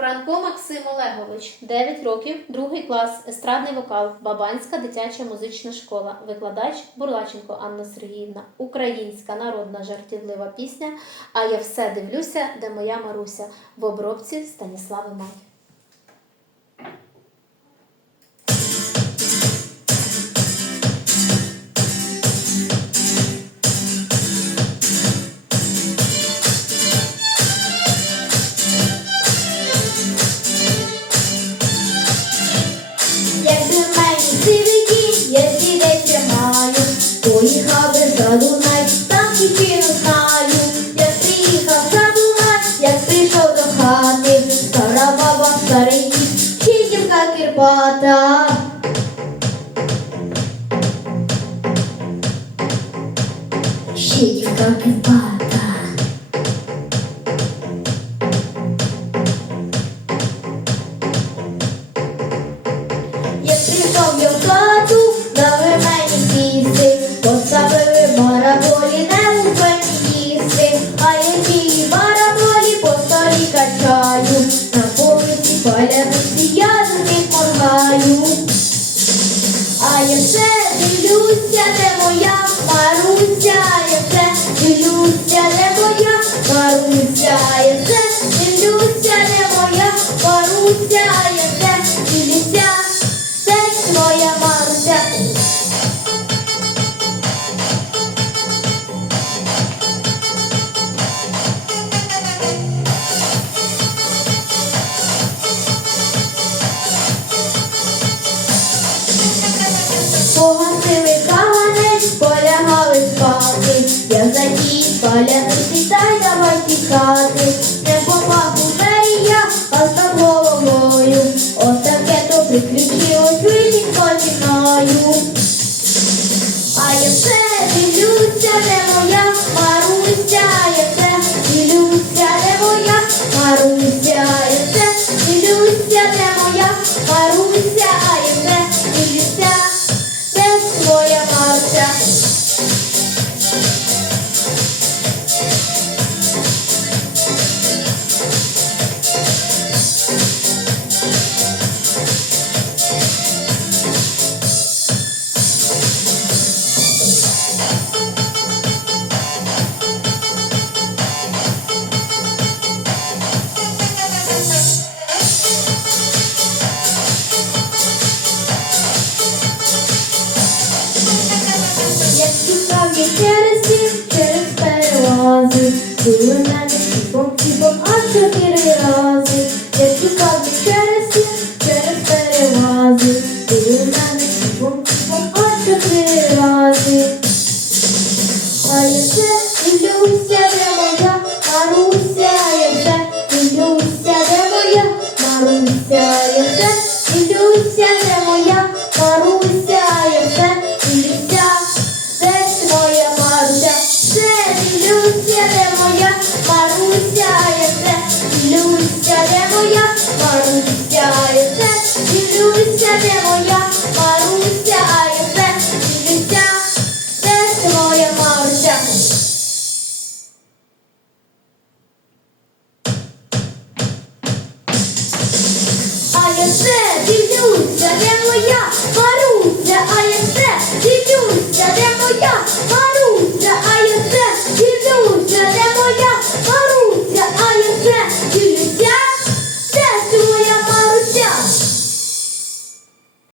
Франко Максим Олегович, 9 років, другий клас, естрадний вокал, Бабанська дитяча музична школа, викладач Бурлаченко Анна Сергіївна, українська народна жартівлива пісня. А я все дивлюся, де моя Маруся в обробці Станіслави Май. Поїхав би за Дунай, там знаю. як приїхав за Дунай, як прийшов до хати, стара баба, старий дід, щітівка кирпата. Щітівка кирпата. Паляниці я не порваю. А я все дивлюся, де моя Маруся, я все дивлюся, де моя Маруся, я все дивлюся, де моя Маруся, Погасили каганець, полягали спати. Я за ті паляниці, та й давай тікати. Не попав у неї я, а за головою. Таке то приключилось зі мною. А я все дивлюся, де моя Маруся, я все дивлюся, де моя Маруся, я все дивлюся, де моя Маруся, 마음이 구운 나는 기봉기봉 어쩌기를 어 Маруся йде, ділюся, де моя, Маруся йде, ділюся, де моя, Маруся йде, ділюся, де твоя Маруся. А я ще.